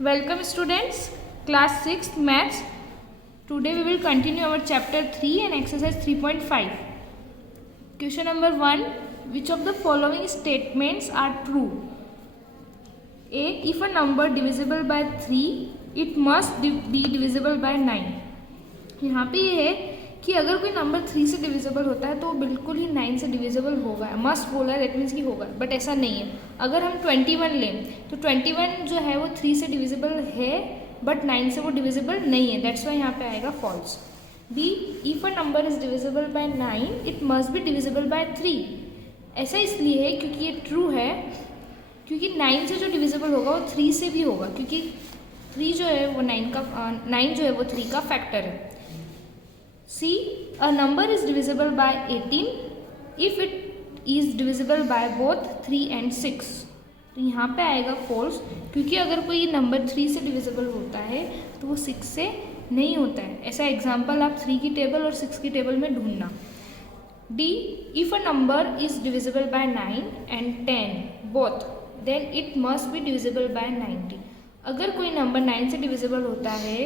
Welcome students, class 6 maths. Today we will continue our chapter 3 and exercise 3.5. Question number 1. Which of the following statements are true? A. If a number divisible by 3, it must be divisible by 9. यहाँ पे ये है कि अगर कोई number 3 से divisible होता है तो बिल्कुल ही 9 से डिविजिबल होगा. मस्ट बोला है, दैट मीन्स कि होगा, बट ऐसा नहीं है. अगर हम 21 लें तो 21 जो है वो 3 से डिविजिबल है बट 9 से वो डिविजिबल नहीं है. दैट्स वाई यहाँ पे आएगा false. B. If a number is divisible by 9 it must be divisible by 3. ऐसा इसलिए है क्योंकि ये ट्रू है, क्योंकि 9 से जो डिविजिबल होगा वो 3 से भी होगा, क्योंकि 3 जो है वो 9 जो है वो 3 का फैक्टर है. C. A number is divisible by 18 if it is divisible by both 3 and 6. तो यहाँ पे आएगा false, क्योंकि अगर कोई नंबर 3 से डिविजिबल होता है तो वो 6 से नहीं होता है. ऐसा एग्जाम्पल आप 3 की टेबल और 6 की टेबल में ढूंढना. D. If a number is divisible by 9 and 10 both, then it must be divisible by 90. अगर कोई नंबर 9 से डिविजिबल होता है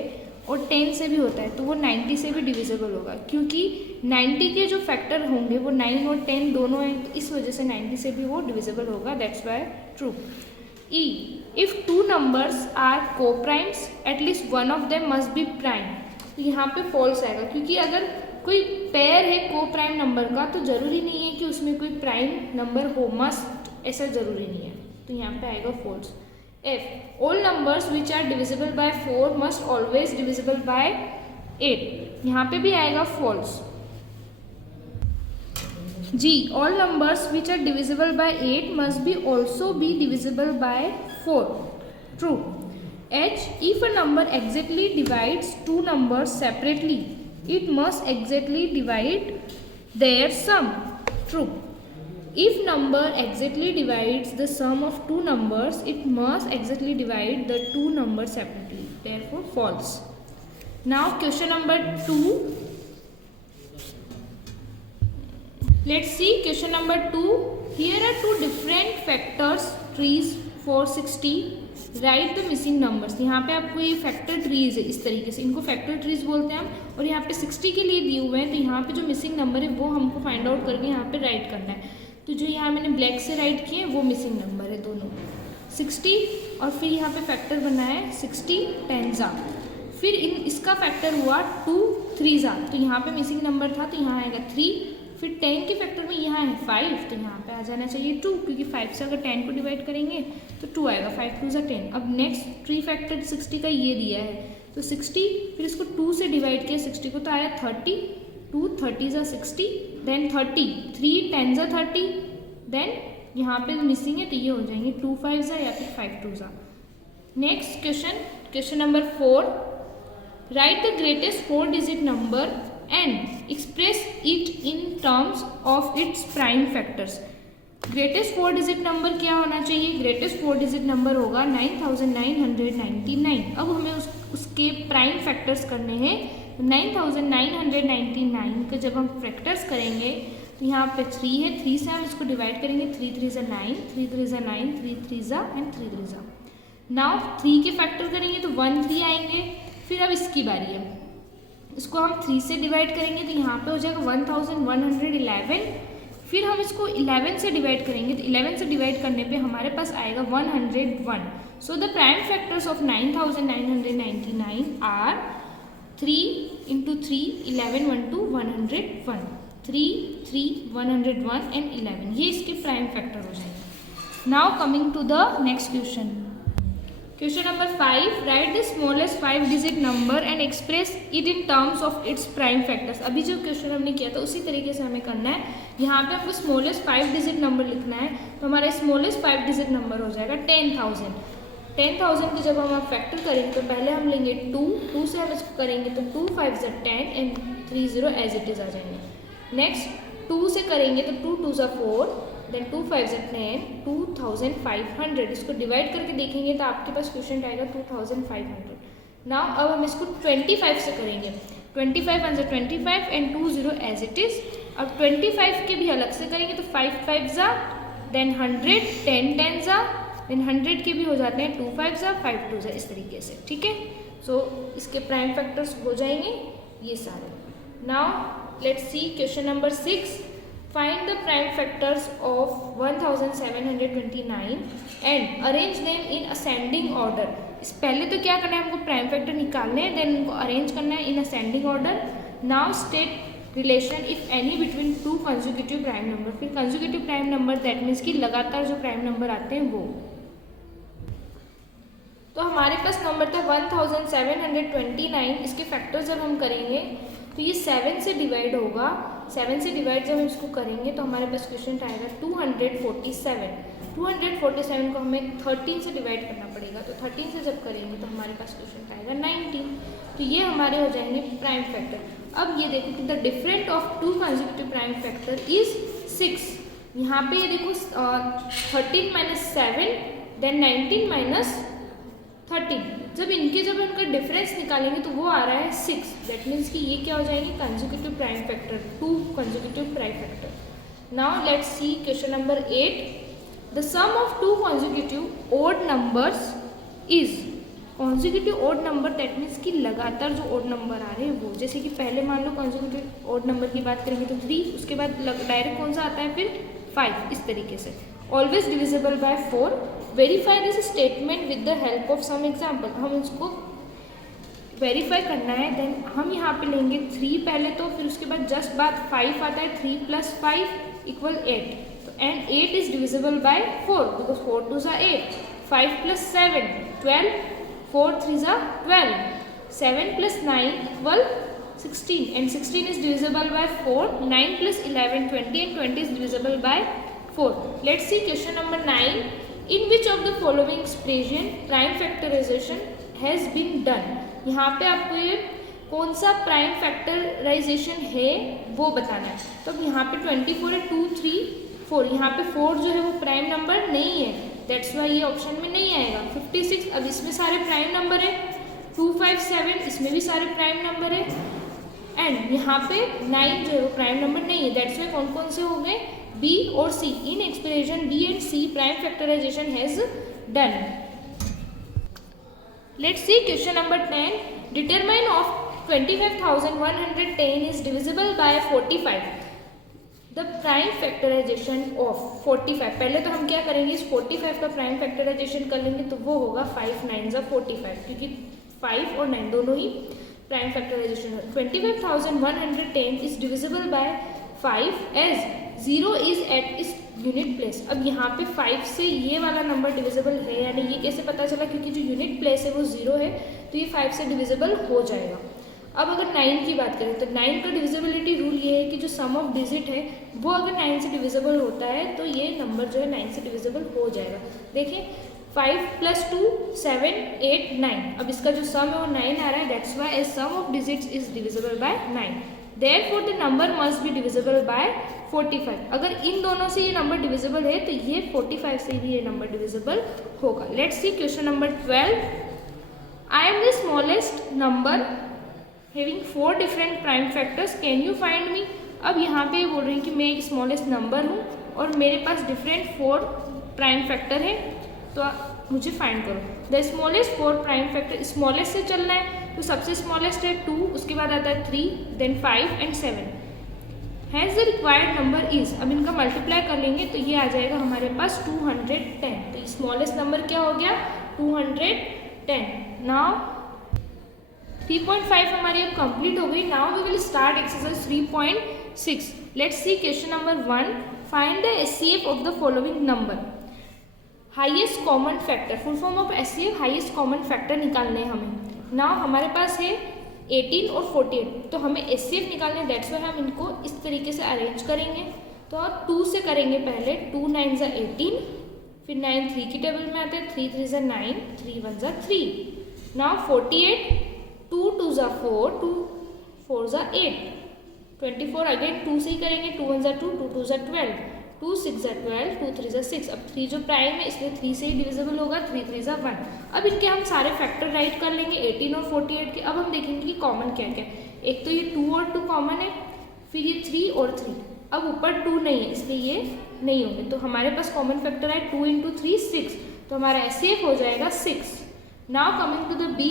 और 10 से भी होता है तो वो 90 से भी डिविजिबल होगा, क्योंकि 90 के जो फैक्टर होंगे वो 9 और 10 दोनों हैं, तो इस वजह से 90 से भी वो डिविजिबल होगा. That's why true. E. If two numbers are coprimes at least one of them must be prime. तो यहाँ पे फॉल्स आएगा, क्योंकि अगर कोई पेयर है को प्राइम नंबर का तो ज़रूरी नहीं है कि उसमें कोई प्राइम नंबर हो, मस्ट ऐसा ज़रूरी नहीं है. तो यहाँ पे आएगा false. F. All numbers which are divisible by 4 must always divisible by 8. यहाँ पे भी आएगा false. G. All numbers which are divisible by 8 must be also be divisible by 4. True. H. If a number exactly divides two numbers separately, it must exactly divide their sum. True. If number exactly divides the sum of two numbers, it must exactly divide the two numbers separately. Therefore, false. Now, question number 2. Let's see question number 2. Here are two different factors trees for 60. Write the missing numbers. यहाँ पे आपको ये factor trees है, इस तरीके से इनको factor trees बोलते हैं हम. और यहाँ पे 60 के लिए दिए हुए हैं, तो यहाँ पे जो मिसिंग नंबर है वो हमको फाइंड आउट करके यहाँ पे राइट करना है. तो जो यहाँ मैंने ब्लैक से राइट किए वो मिसिंग नंबर है दोनों 60, और फिर यहाँ पे फैक्टर बना है 60 10 फिर इसका फैक्टर हुआ 2 3 तो यहाँ पे मिसिंग नंबर था तो यहाँ आएगा 3. फिर 10 के फैक्टर में यहाँ है 5, तो यहाँ पे आ जाना चाहिए 2, क्योंकि 5 से अगर 10 को डिवाइड करेंगे तो 2 आएगा. 5 2 10. अब नेक्स्ट ट्री फैक्टर 60 का ये दिया है, तो 60 फिर इसको 2 से डिवाइड किया 60 को, तो आया 30. 2 30 60, देन 30 3 10 30, देन यहाँ पे मिसिंग है तो ये हो जाएंगे 2 5 या फिर 5 2. Next question number 4. Right the greatest 4 digit number and express it in terms of its prime factors. Greatest 4 digit number क्या होना चाहिए? ग्रेटेस्ट 4 डिजिट नंबर होगा 9999. अब हमें उसके प्राइम फैक्टर्स करने हैं. 9999 का जब हम फैक्टर्स करेंगे तो यहाँ पे 3 है, 3 से हम इसको डिवाइड करेंगे. 3 3 9, 3 3 9, 3 3 एंड 3 3. नाउ 3 के फैक्टर करेंगे तो 1 3 आएंगे. फिर अब इसकी बारी है, इसको हम 3 से डिवाइड करेंगे तो यहाँ पे हो जाएगा 1111. फिर हम इसको 11 से डिवाइड करेंगे तो 11 से डिवाइड करने पे हमारे पास आएगा 101. So the prime factors of 9999 are 3 into 3 11 1 to 101. 3 3 101 and 11, ये इसके प्राइम फैक्टर हो जाएंगे. Now coming to the next question. Question number 5. Write the smallest 5 digit number and express it in terms of its prime factors. अभी जो question हमने किया था उसी तरीके से हमें करना है. यहाँ पे हमको स्मॉलेस्ट 5 डिजिट नंबर लिखना है, तो हमारा स्मॉलेस्ट 5 डिजिट नंबर हो जाएगा 10,000. 10,000 के जब हम आप फैक्टर करेंगे तो पहले हम लेंगे 2 से हम इसको करेंगे तो 2 5 10 एंड 30 एज इट इज़ आ जाएंगे. नेक्स्ट 2 से करेंगे तो 2 2 4, देन 2 5 10, 2500. इसको डिवाइड करके देखेंगे तो आपके पास क्वेश्चन आएगा 2500. नाउ अब हम इसको 25 से करेंगे. 25 1 25 एंड 20 एज इट इज़. अब 25 के भी अलग से करेंगे तो 5 5 देन 100, 10 10 देन 100 के भी हो जाते हैं 2 5 ज़ा 5 2 ज़ा, इस तरीके से, ठीक है। सो इसके प्राइम फैक्टर्स हो जाएंगे ये सारे। Now let's see question number 6, find the prime factors of 1729 and arrange them in ascending order. इस पहले तो क्या करना है, हमको प्राइम फैक्टर निकालने हैं, देन उनको अरेंज करना है in ascending order. Now state relation if any between two consecutive prime number. फिर consecutive prime number that means कि लगातार जो प्राइम नंबर आते हैं वो। तो हमारे पास नंबर था 1729, इसके फैक्टर जब हम करेंगे तो ये 7 से डिवाइड होगा। 7 से डिवाइड जब हम इसको करेंगे तो हमारे पास क्वेश्चन आएगा 247। 247 को हमें 13 से डिवाइड करना पड़ेगा, तो 13 से जब करेंगे तो हमारे पास क्वेश्चन आएगा 19। तो ये हमारे हो जाएंगे प्राइम फैक्टर। अब ये देखो कि the different of two consecutive prime factor is 6। यहाँ पे ये देखो 13 माइनस 7 देन 19 माइनस 13। जब उनका डिफरेंस निकालेंगे तो वो आ रहा है 6। दैट मीन्स कि ये क्या हो जाएंगे consecutive prime factor, two consecutive prime factor. Now let's see question number 8, the sum of two consecutive odd numbers is. Consecutive odd number that means कि लगातार जो ओड नंबर आ रहे हैं वो, जैसे कि पहले मान लो कॉन्जिक्यूटिव ओड नंबर की बात करेंगे तो 3, उसके बाद डायरेक्ट कौन सा आता है फिर 5, इस तरीके से। Always divisible by 4। Verify this statement with the help of some example. हम इसको वेरीफाई करना है, देन हम यहाँ पे लेंगे 3 पहले तो, फिर उसके बाद जस्ट बाद 5 आता है, 3 + 5 = 8। तो and 8 is divisible by 4 because 4 2 ज़ा 8, 5 + 7 12, 4 3 ज़ा 12, 7 + 9 = 16 and 16 is divisible by 4, 9 + 11 20 and 20 is divisible by 4. Let's see question number 9. In which of the following expression prime factorization has been done? यहाँ पे आपको ये कौन सा प्राइम फैक्टराइजेशन है वो बताना है। तो अब यहाँ पे 24 है, 2 3 4, यहाँ पे 4 जो है वो प्राइम नंबर नहीं है, दैट्स वाई ये ऑप्शन में नहीं आएगा। 56 अब इसमें सारे प्राइम नंबर है, 2 5 7 इसमें भी सारे प्राइम नंबर है, एंड यहाँ पे 9 जो है वो प्राइम नंबर नहीं है, दैट्स वाई कौन कौन से हो गए बी और C. In expression B and C prime factorisation has done. Let's see question number 10, determine of 25,110 is divisible by 45। The prime factorisation of 45। पहले तो हम क्या करेंगे, इस 45 का प्राइम फैक्टराइजेशन कर लेंगे तो वो होगा 5 9 ज़ा 45, क्योंकि 5 और 9 दोनों ही प्राइम फैक्टराइजेशन है। 25,110 is divisible by 5 as 0 is at is unit place. अब यहाँ पे 5 से ये वाला नंबर डिविजिबल है, यानी ये कैसे पता चला, क्योंकि जो यूनिट प्लेस है वो 0 है, तो ये 5 से डिविजिबल हो जाएगा। अब अगर 9 की बात करें तो 9 का डिविजिबिलिटी रूल ये है कि जो सम ऑफ डिजिट है वो अगर 9 से डिविजिबल होता है तो ये नंबर जो है 9 से डिविजिबल हो जाएगा। देखिए 5 + 2 7 8 9, अब इसका जो सम है वो 9 आ रहा है, that's why sum of digits is divisible by 9। Therefore the number must be divisible by 45। अगर इन दोनों से ये नंबर डिविजिबल है तो ये 45 से भी ये नंबर डिविजिबल होगा। Let's see question number 12, I am the smallest number having 4 different prime factors, can you find me. अब यहाँ पे बोल रहे हैं कि मैं एक स्मॉलेस्ट नंबर हूँ और मेरे पास डिफरेंट 4 प्राइम फैक्टर है, तो मुझे फाइंड करो। The smallest 4 prime factor, smallest से चलना है तो सबसे स्मॉलेस्ट है 2, उसके बाद आता है 3 then 5 and 7। Has the required number is, अब इनका मल्टीप्लाई कर लेंगे तो ये आ जाएगा हमारे पास 210। तो स्मॉलेस्ट नंबर क्या हो गया 210। नाउ 3.5 हमारी अब कंप्लीट हो गई। Now we will start exercise 3.6। Let's see question number 1, find the HCF of the following number. Highest common factor, full form of HCF highest common factor निकालने हैं हमें। नाउ हमारे पास है 18 और 48, तो हमें एचसीएफ निकालने, दैट्स व्हाई हम इनको इस तरीके से अरेंज करेंगे। तो 2 से करेंगे पहले, 2 9 ज़ा 18, फिर 9 3 की टेबल में आते हैं, 3 3 ज़ा 9, 3 1 ज़ा 3। नाउ 48, 2 2 ज़ा 4, 2 4 ज़ा 8, 24 अगेन 2 से ही करेंगे, 2 1 ज़ा 2, 2 2 ज़ा 12, 2 6 ज़ा 12, 2 3 ज़ा 6। अब 3 जो प्राइम है इसलिए 3 से ही डिविजिबल होगा, 3 3 ज़ा 1। अब इनके हम सारे फैक्टर राइट कर लेंगे 18 और 48 के। अब हम देखेंगे कि कॉमन क्या क्या है। एक तो ये 2 और 2 कॉमन है, फिर ये 3 और 3। अब ऊपर 2 नहीं है इसलिए ये नहीं होंगे, तो हमारे पास कॉमन फैक्टर है 2 × 3 6। तो हमारा HCF हो जाएगा 6। Now coming to the B,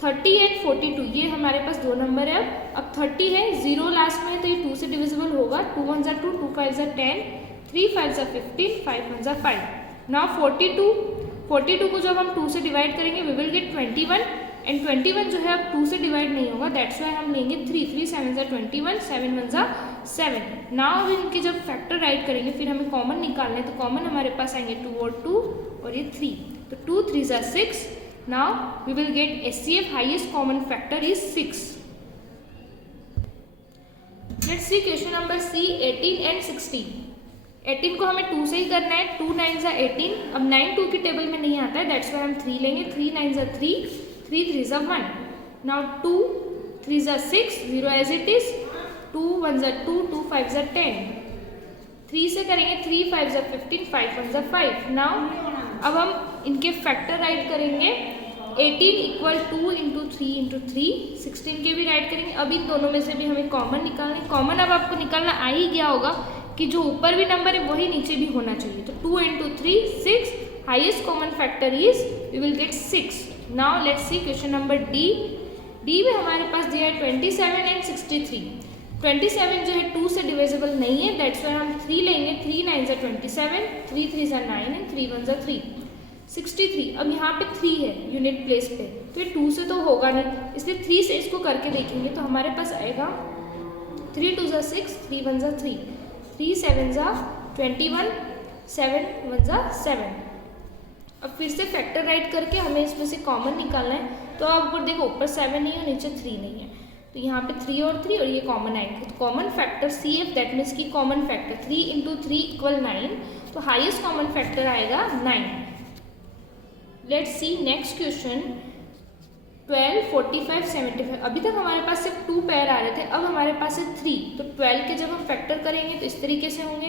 30 and 42, ये हमारे पास दो नंबर है। अब 30 है, 0 लास्ट में, तो ये 2 से डिविजिबल होगा। 2 1 2, 2 5 10, 3 5 15, 5 1 5। नाउ 42 को जब हम 2 से डिवाइड करेंगे वी विल गेट 21, एंड 21 जो है अब 2 से डिवाइड नहीं होगा, दैट्स वाई हम लेंगे 3। 3 7 21, 7 1 7। नाउ अब इनके जब फैक्टर राइट करेंगे फिर हमें कॉमन निकालना है, तो कॉमन हमारे पास आएंगे 2 और 2 और ये 3, तो 2 3 6। Now we will get HCF, highest common factor is 6। Let's see question number C, 18 and 16। 18 को हमें 2 से ही करना है, 2 9 18। अब 9 2 की टेबल में नहीं आता है, दैट्स वाई हम 3 लेंगे। 3 9 3, 3 3 1। Now 2 3 6, 0 as it is. 2 1 2, 2 5 10। 3 से करेंगे, 3 5 15, 5 1 5। नाउ अब हम इनके फैक्टर राइट करेंगे। 18 इक्वल 2 इंटू 3 इंटू 3, 16 के भी राइट करेंगे। अब इन दोनों में से भी हमें कॉमन निकालना है। कॉमन अब आपको निकालना आ ही गया होगा कि जो ऊपर भी नंबर है वही नीचे भी होना चाहिए, तो 2 into 3 6, highest common factor is we will get 6। Now let's see question number D. D में हमारे पास दिया है 27 एंड 63। 27 जो है 2 से डिविजिबल नहीं है, दैट्स वाई हम 3 लेंगे। 3 9 27, 3 3 9 एंड 3 1 3। 63, अब यहाँ पे 3 है यूनिट प्लेस पे, तो ये 2 से तो होगा नहीं, इसलिए 3 से इसको करके देखेंगे तो हमारे पास आएगा 3 2 6, 3 1 3, 3 7 21, 7 1 7। अब फिर से फैक्टर राइट करके हमें इसमें से कॉमन निकालना है। तो आप ऊपर देखो, ऊपर 7 नहीं है, नीचे 3 नहीं है, तो यहाँ पे 3 और 3 और ये कॉमन आएंगे। तो common factor CF, that means की कॉमन फैक्टर 3 इंटू 3 इक्वल 9, तो हाईएस्ट कॉमन फैक्टर आएगा 9। Let's see next question 12 45 75। अभी तक हमारे पास सिर्फ 2 पेयर आ रहे थे, अब हमारे पास है 3, तो 12 के जब हम फैक्टर करेंगे तो इस तरीके से होंगे।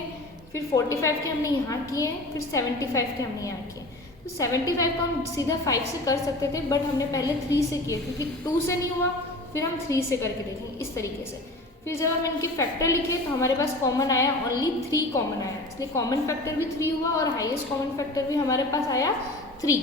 फिर 45 के हमने यहाँ किए हैं, फिर 75 के हमने यहाँ किए। तो 75 को हम सीधा 5 से कर सकते थे, बट हमने पहले 3 से किया क्योंकि 2 से नहीं हुआ, फिर हम 3 से करके देखेंगे इस तरीके से। फिर जब हम इनके फैक्टर लिखे तो हमारे पास कॉमन आया, ओनली 3 कॉमन आया, इसलिए कॉमन फैक्टर भी 3 हुआ और हाईएस्ट कॉमन फैक्टर भी हमारे पास आया 3।